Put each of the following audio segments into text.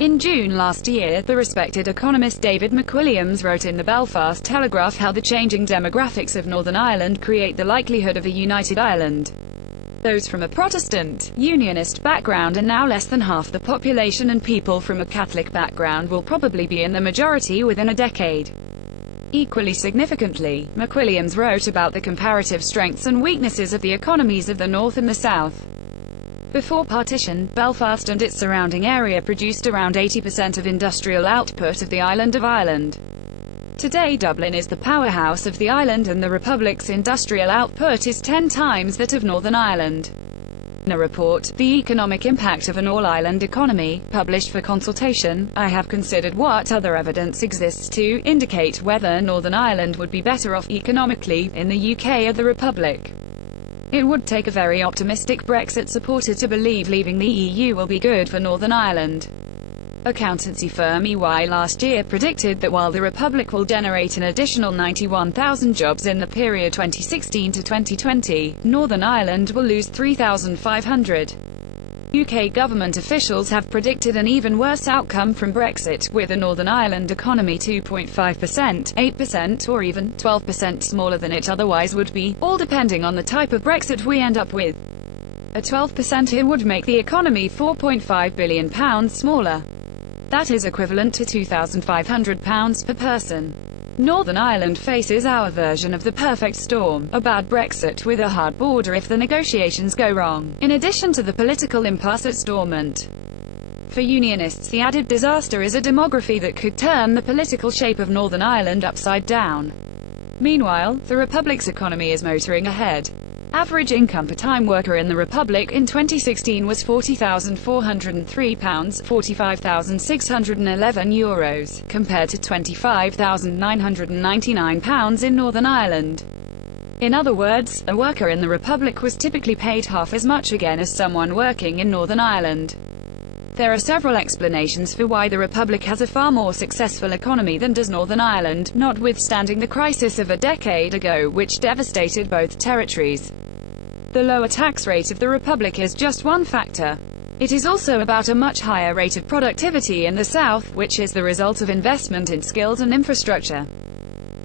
In June last year, the respected economist David McWilliams wrote in the Belfast Telegraph how the changing demographics of Northern Ireland create the likelihood of a united Ireland. Those from a Protestant, unionist background are now less than half the population, and people from a Catholic background will probably be in the majority within a decade. Equally significantly, McWilliams wrote about the comparative strengths and weaknesses of the economies of the North and the South. Before partition, Belfast and its surrounding area produced around 80% of industrial output of the island of Ireland. Today Dublin is the powerhouse of the island, and the Republic's industrial output is 10 times that of Northern Ireland. In a report, The Economic Impact of an All-Island Economy, published for consultation, I have considered what other evidence exists to indicate whether Northern Ireland would be better off economically in the UK or the Republic. It would take a very optimistic Brexit supporter to believe leaving the EU will be good for Northern Ireland. Accountancy firm EY last year predicted that while the Republic will generate an additional 91,000 jobs in the period 2016 to 2020, Northern Ireland will lose 3,500. UK government officials have predicted an even worse outcome from Brexit, with a Northern Ireland economy 2.5%, 8%, or even 12% smaller than it otherwise would be, all depending on the type of Brexit we end up with. A 12% hit would make the economy £4.5 billion smaller. That is equivalent to £2,500 per person. Northern Ireland faces our version of the perfect storm, a bad Brexit with a hard border if the negotiations go wrong, in addition to the political impasse at Stormont. For Unionists, the added disaster is a demography that could turn the political shape of Northern Ireland upside down. Meanwhile, the Republic's economy is motoring ahead. Average income per time worker in the Republic in 2016 was £40,403, €45,611, compared to £25,999 in Northern Ireland. In other words, a worker in the Republic was typically paid half as much again as someone working in Northern Ireland. There are several explanations for why the Republic has a far more successful economy than does Northern Ireland, notwithstanding the crisis of a decade ago which devastated both territories. The lower tax rate of the Republic is just one factor. It is also about a much higher rate of productivity in the South, which is the result of investment in skills and infrastructure.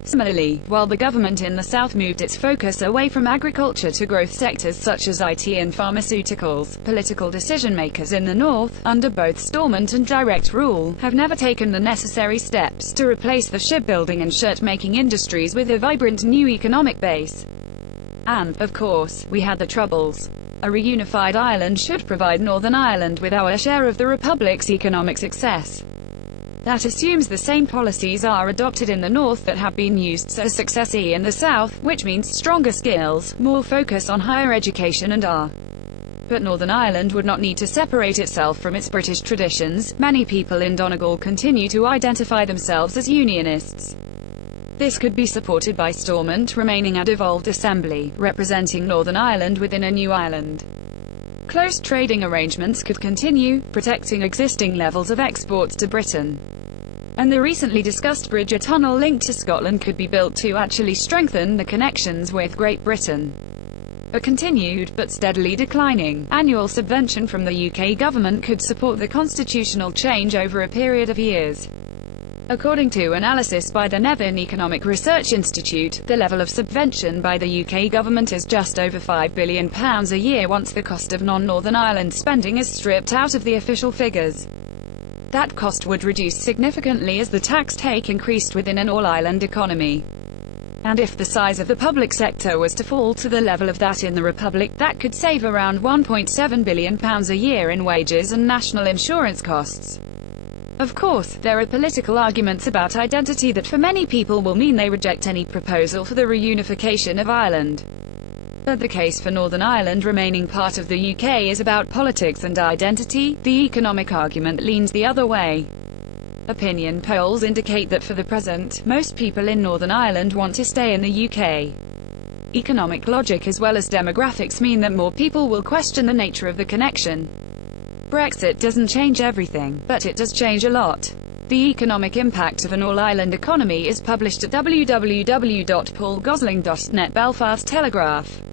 Similarly, while the government in the South moved its focus away from agriculture to growth sectors such as IT and pharmaceuticals, political decision-makers in the North, under both Stormont and direct rule, have never taken the necessary steps to replace the shipbuilding and shirt-making industries with a vibrant new economic base. And, of course, we had the Troubles. A reunified Ireland should provide Northern Ireland with our share of the Republic's economic success. That assumes the same policies are adopted in the North that have been used so successfully in the South, which means stronger skills, more focus on higher education and But Northern Ireland would not need to separate itself from its British traditions. Many people in Donegal continue to identify themselves as Unionists. This could be supported by Stormont remaining a devolved assembly, representing Northern Ireland within a new Ireland. Close trading arrangements could continue, protecting existing levels of exports to Britain. And the recently discussed bridge or tunnel linked to Scotland could be built to actually strengthen the connections with Great Britain. A continued, but steadily declining, annual subvention from the UK government could support the constitutional change over a period of years. According to analysis by the Nevin Economic Research Institute, the level of subvention by the UK government is just over £5 billion a year once the cost of non-Northern Ireland spending is stripped out of the official figures. That cost would reduce significantly as the tax take increased within an all-island economy. And if the size of the public sector was to fall to the level of that in the Republic, that could save around £1.7 billion a year in wages and national insurance costs. Of course, there are political arguments about identity that for many people will mean they reject any proposal for the reunification of Ireland. But the case for Northern Ireland remaining part of the UK is about politics and identity. The economic argument leans the other way. Opinion polls indicate that for the present, most people in Northern Ireland want to stay in the UK. Economic logic as well as demographics mean that more people will question the nature of the connection. Brexit doesn't change everything, but it does change a lot. The Economic Impact of an All-Island Economy is published at www.paulgosling.net. Belfast Telegraph.